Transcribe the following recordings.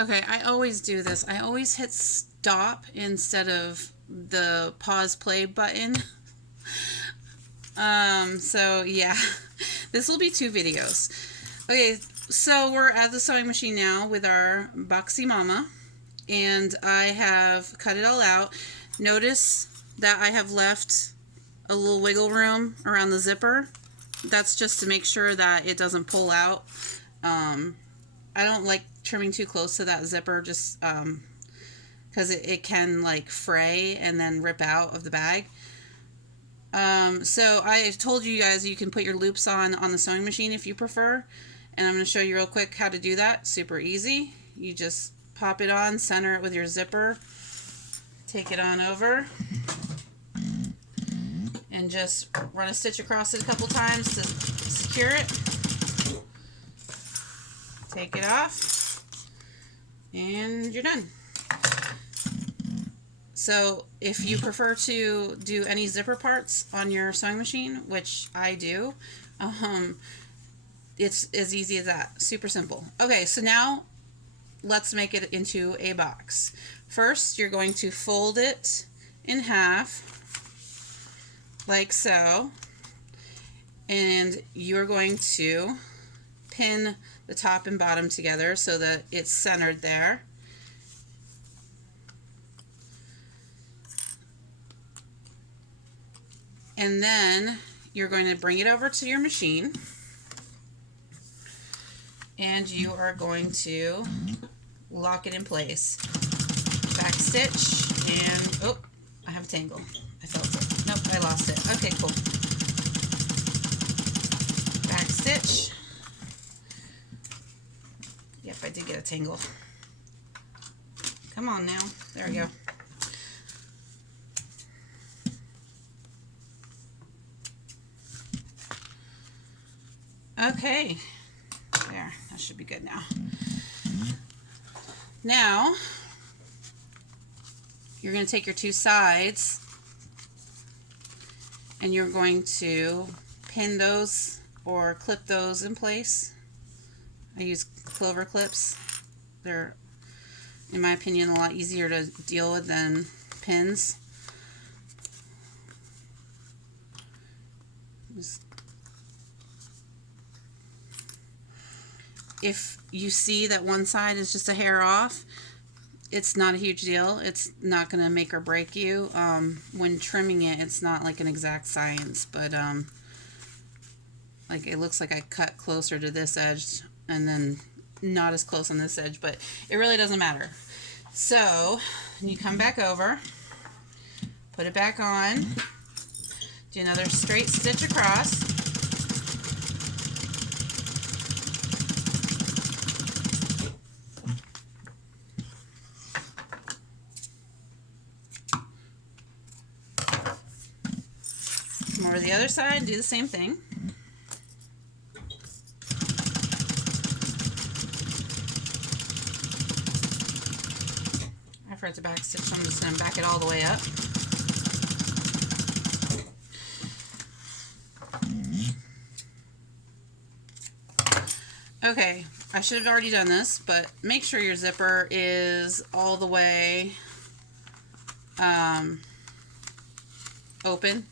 Okay, I always do this. I always hit stop instead of the pause play button. So yeah, this will be two videos. Okay, so we're at the sewing machine now with our Boxy Mama, and I have cut it all out. Notice that I have left a little wiggle room around the zipper. That's just to make sure that it doesn't pull out. I don't like trimming too close to that zipper, just because it can like fray and then rip out of the bag. So I told you guys you can put your loops on the sewing machine if you prefer, and I'm going to show you real quick how to do that. Super easy. You just pop it on, center it with your zipper, take it on over, and just run a stitch across it a couple times to secure it. Take it off, and you're done. So if you prefer to do any zipper parts on your sewing machine, which I do, it's as easy as that. Super simple. Okay, so now let's make it into a box. First, you're going to fold it in half, like so, and you're going to pin the top and bottom together so that it's centered there. And then you're going to bring it over to your machine, and you are going to lock it in place. Back stitch, and oh, I have a tangle. I felt it. Nope, I lost it. Okay, cool. Back stitch. Yep, I did get a tangle. Come on now. There we go. Okay. There, that should be good now. Now, you're going to take your two sides and you're going to pin those or clip those in place. I use clover clips. They're, in my opinion, a lot easier to deal with than pins. If you see that one side is just a hair off, it's not a huge deal. It's not going to make or break you. When trimming it, it's not like an exact science, but like it looks like I cut closer to this edge and then not as close on this edge, but it really doesn't matter. So you come back over, put it back on, do another straight stitch across, come over the other side, do the same thing. I forgot to back stitch, so I'm just going to back it all the way up. Okay, I should have already done this, but make sure your zipper is all the way open.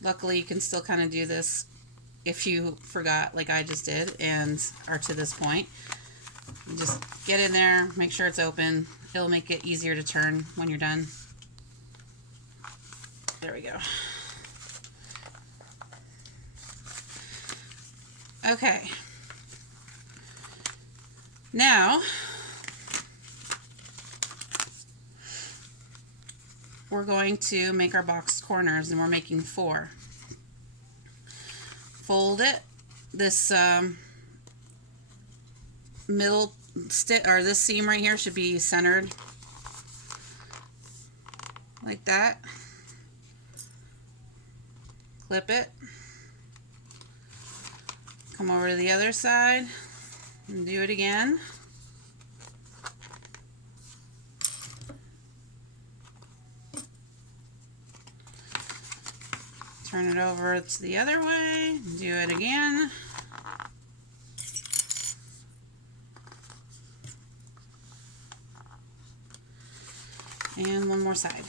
Luckily, you can still kind of do this if you forgot, like I just did, and are to this point. You just get in there, make sure it's open. It'll make it easier to turn when you're done. There we go. Okay. Now, we're going to make our box corners, and we're making 4. Fold it. This middle stitch, or this seam right here, should be centered like that. Clip it. Come over to the other side and do it again. Turn it over to the other way, do it again. And one more side.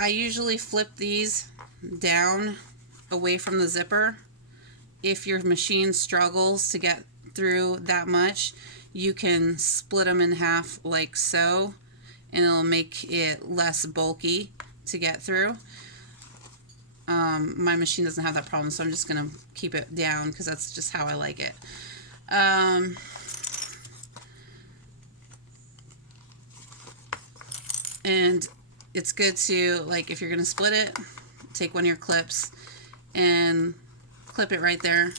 I usually flip these down away from the zipper. If your machine struggles to get through that much, you can split them in half like so, and it'll make it less bulky to get through. My machine doesn't have that problem, so I'm just going to keep it down because that's just how I like it. And it's good to, like, if you're going to split it, take one of your clips and clip it right there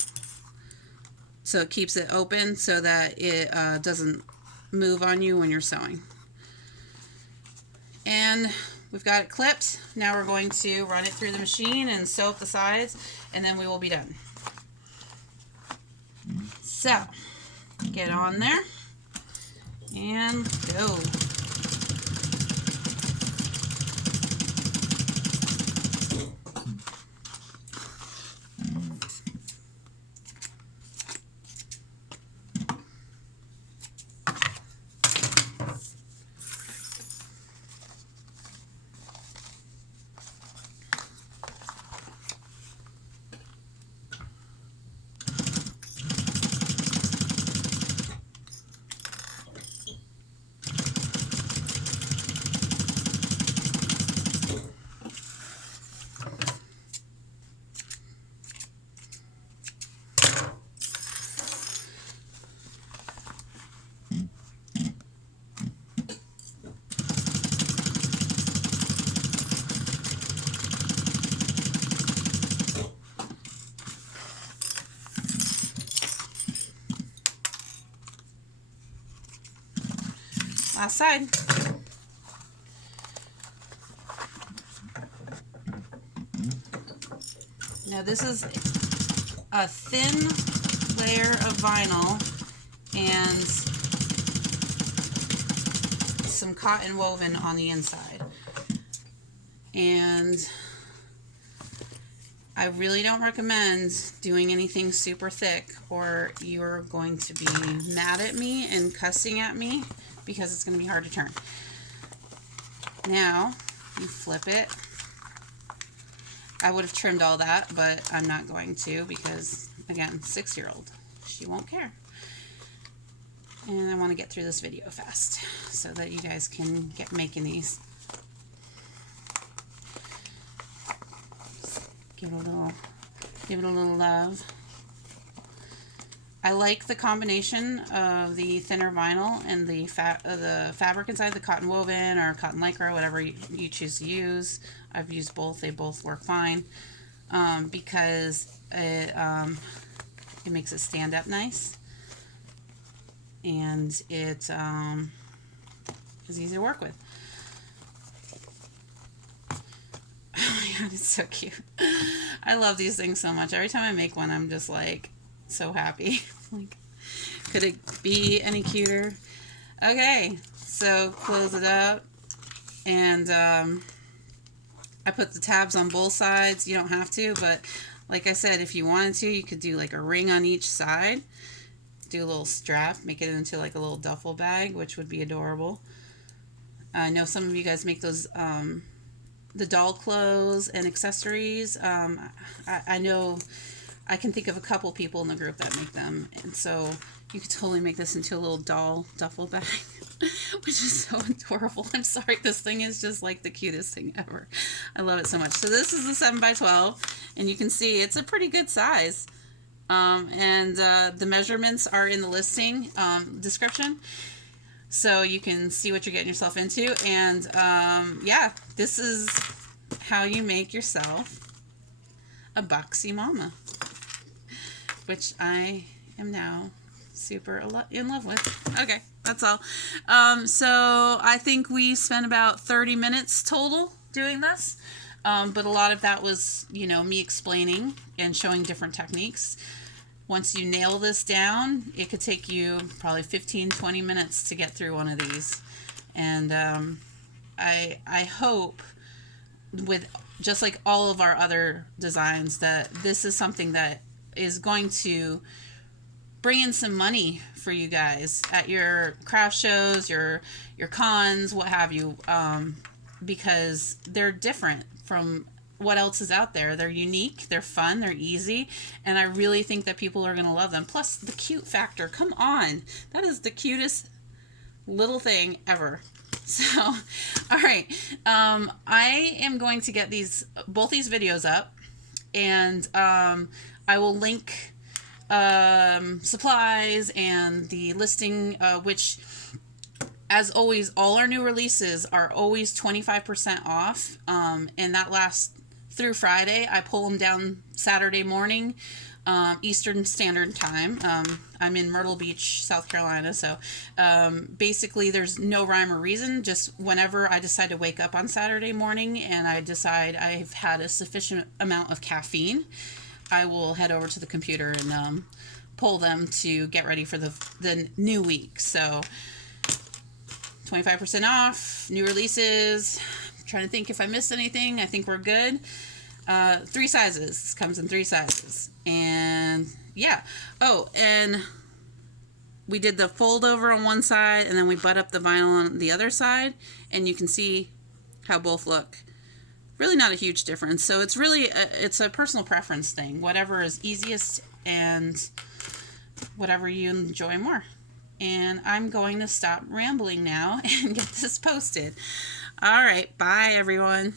so it keeps it open so that it doesn't move on you when you're sewing. And we've got it clipped. Now we're going to run it through the machine and sew up the sides, and then we will be done. So, get on there and go. Last side. Now this is a thin layer of vinyl and some cotton woven on the inside. And I really don't recommend doing anything super thick, or you're going to be mad at me and cussing at me because it's going to be hard to turn. Now you flip it. I would have trimmed all that, but I'm not going to because, again, 6-year-old, she won't care. And I want to get through this video fast so that you guys can get making these. Give it a little love. I like the combination of the thinner vinyl and the fabric inside, the cotton woven or cotton lycra, whatever you choose to use. I've used both. They both work fine because it makes it stand up nice, and it is easy to work with. Oh my god, it's so cute. I love these things so much. Every time I make one, I'm just like so happy. Like, could it be any cuter? Okay, so close it up, and I put the tabs on both sides. You don't have to, but like I said, if you wanted to, you could do like a ring on each side, do a little strap, make it into like a little duffel bag, which would be adorable. I know some of you guys make those the doll clothes and accessories. I know I can think of a couple people in the group that make them, and so you could totally make this into a little doll duffel bag, which is so adorable. I'm sorry, this thing is just like the cutest thing ever. I love it so much. So this is the 7x12, and you can see it's a pretty good size. And the measurements are in the listing description, so you can see what you're getting yourself into. And yeah, this is how you make yourself a Boxy Mama, which I am now super in love with. Okay, that's all. So I think we spent about 30 minutes total doing this, but a lot of that was, you know, me explaining and showing different techniques. Once you nail this down, it could take you probably 15-20 minutes to get through one of these. And I hope with just like all of our other designs, that this is something that is going to bring in some money for you guys at your craft shows, your cons, what have you, because they're different from what else is out there. They're unique, they're fun, they're easy, and I really think that people are going to love them. Plus, the cute factor. Come on. That is the cutest little thing ever. So, all right. I am going to get both these videos up, and I will link supplies and the listing, which, as always, all our new releases are always 25% off, and that lasts through Friday. I pull them down Saturday morning, Eastern Standard Time. I'm in Myrtle Beach, South Carolina, so basically there's no rhyme or reason. Just whenever I decide to wake up on Saturday morning and I decide I've had a sufficient amount of caffeine, I will head over to the computer and pull them to get ready for the new week. So 25% off, new releases. I'm trying to think if I missed anything. I think we're good. 3 sizes. This comes in 3 sizes. And yeah. Oh, and we did the fold over on one side, and then we butt up the vinyl on the other side, and you can see how both look. Really not a huge difference. So it's really it's a personal preference thing. Whatever is easiest and whatever you enjoy more. And I'm going to stop rambling now and get this posted. All right. Bye, everyone.